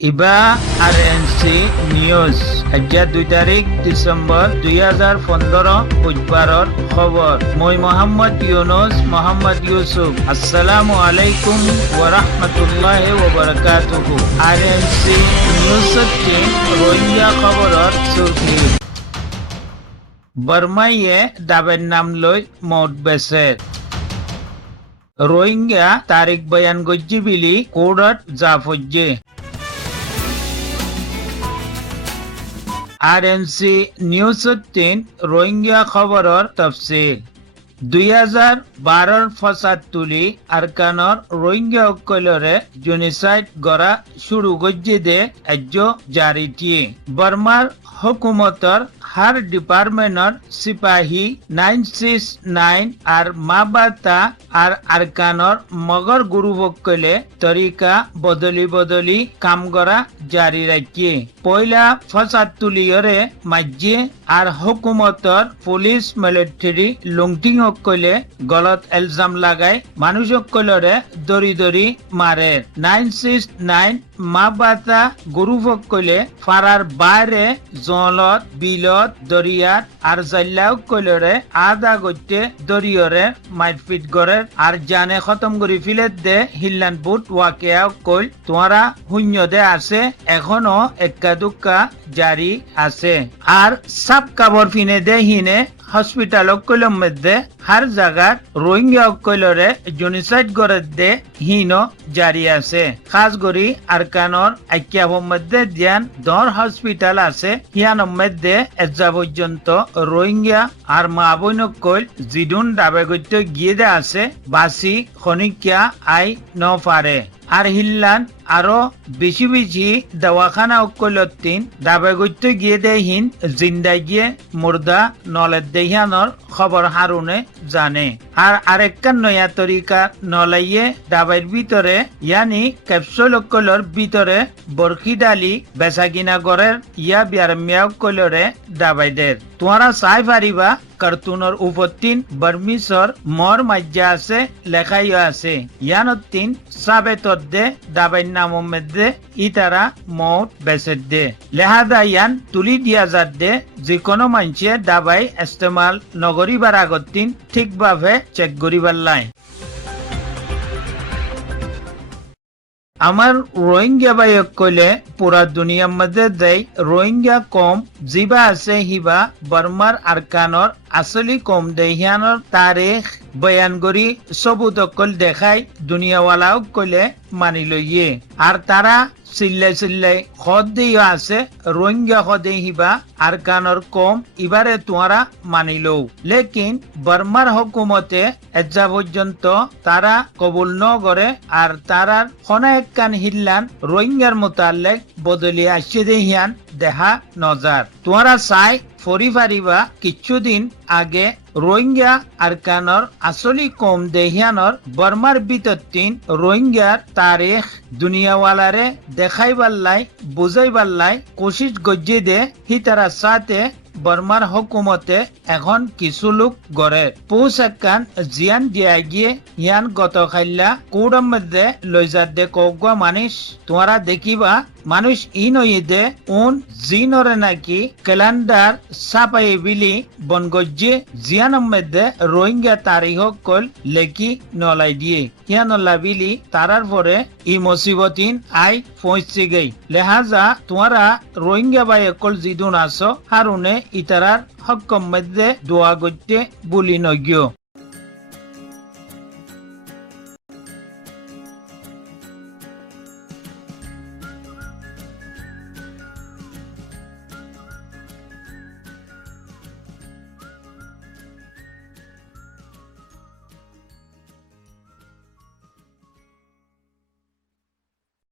ইবা RNC news আজি 2 তারিখ December 2015 বুধবাৰৰ খবৰ মই মোহাম্মদ ইউসুফ আসসালামু আলাইকুম ওয়া রাহমাতুল্লাহি ওয়া বারাকাতুহু আরএনসি নিউজত রোহিঙ্গা খবৰৰ সুরখি বর্মাইয়ে দাবের নাম লৈ মত বেছে রোহিঙ্গা তারিখ বয়ান গজ্জি বিলি কোর্টত জাফজ্জে আরএনসি নিউজ 3 রোহিঙ্গা খবৰৰ তফসিল 2012 ফসাদ তুলি আরকানর রোহিঙ্গা অকলরে জেনোসাইড গড়া শুরু গজ্জি দে আজ্য জারিটিয়ে বর্মার হুকুমতর হার ডিপার্টমেন্টর সিপাহী 969 আর মাবাতা আর আরকানর মগর গুরুবকলে তরিকা বদলি কাম করা জারি রাখিয়ে পয়লা ফসাদ তুলিয়রে মাজ্যে আর হুকুমতর পুলিশ মিলিটারি লুংটিং অকলে গলত এলজাম লাগাই মানুষ অকলরে দরি মারে 969 মাবাতা গুরুবকলে ফারার বাইরে জলত বিলত দরিয়াত আর জাল্লাও কলরে আদা গইতে দরিয়রে মাইরপিট গরে আর জানে খতম করি ফিলে দে হিল্লানপুট ওয়াকিয়া কল তোমরা শূন্য দে আছে এখনো এক্কা দুক্কা জারি আছে আর সাব কাবর ফিনে দে হিনে হসপিটাল অকলের মধ্যে হার জায়গাত রোহিঙ্গা অকলরে জেনোসাইড করে দে হিন জারি আছে খাস করি আরকানর আইক্যাবর মধ্যে দিয়ান দর হসপিটাল আছে হিয়ানোর মধ্যে এজা পর্যন্ত রোহিঙ্গা আর মা বোন অকল জিদুন দাবে গত্য গিয়ে দে আছে বাসি খনিকিয়া আই ন পারে আর হিল্লান আরো বেশি দওয়াখানা অকলতিন দাবে গত্য গিয়ে দে হিন জিন্দা গিয়ে মুর্দা নলের দেহিয়ানোর খবর হারুনে জানে আর আরেকখান নয়া তরিকা নলাইয়ে দাবাইর ভিতরে ইয়ানি ক্যাপসুল অকলর ভিতরে বরখি ডালি বেচা কিনা গড়ের ইয়া বিয়ারমিয়া কলরে দাবাইদের তোমরা চাই পারিবা কার্টুনের উপতিন বার্মিসর মর মাজ্জা আছে লেখাইও আছে ইয়ানতিন সাবেতর দে দাবাইর নামের মধ্যে ইতারা মত বেচে দে লেহাদা ইয়ান তুলি দিয়া যাত দে যিকোনো মানুষে দাবাই ইস্তেমাল নগরিবার আগতিন ঠিকভাবে চেক করিবার লাই আমার রোহিঙ্গা বাইক কইলে পুরা দুনিয়ার মধ্যে দেয় রোহিঙ্গা কম জিবা আছে হিবা বর্মার আরকানর আসলি কম দেহিয়ানোর তারিখ বয়ান করি সবুত অকল দেখাই দুনিয়াওয়ালাও কইলে মানি লইয়ে আর তারা চিল্লাই খদ দিয়ে আছে রোহিঙ্গা খদে হিবা আরকানর কম এবারে তোমরা মানিলও লেকিন বর্মার হুকুমতে এজা পর্যন্ত তারা কবুল ন করে আর তারার খনা একখান হিল্লান রোহিঙ্গার মোতালেক বদলি আসছে দেহিয়ান দেখা নজার তোমরা চাই ফরি পারিবা কিছুদিন আগে রোহিঙ্গা আরকানর আসলি কম দেহিয়ানর বর্মার বিতত্তিন রোহিঙ্গার তারিখ দুনিয়াওয়ালারে দেখাইবার লাই বুঝাইবার লাই কোশিশ গজ্জি দে হিতারা সাথে বর্মার হুকুমতে এখন কিছু লোক গড়ে পৌঁছাকান জিয়ান দিয়া গিয়ে হিয়ান গত খাইলা কোডর মধ্যে লইজার দে কৌগুয়া মানুষ তোমরা দেখিবা মানুষ ই নই দে উন জিনরে নাকি ক্যালেন্ডার ছাপাই বিলি বনগজ্জে জিয়ানের মধ্যে রোহিঙ্গা তারিখ কল লেখি নলাই দিয়ে হিয়ানল্লা বিলি তারার পরে ই মুসিবতিন আই পৌঁছে গই লেহাজা তোমরা রোহিঙ্গা বাই কল জিদুন আছো হারুনে ইতারার হকম মধ্যে দোয়া গজ্জে বুলি নগিও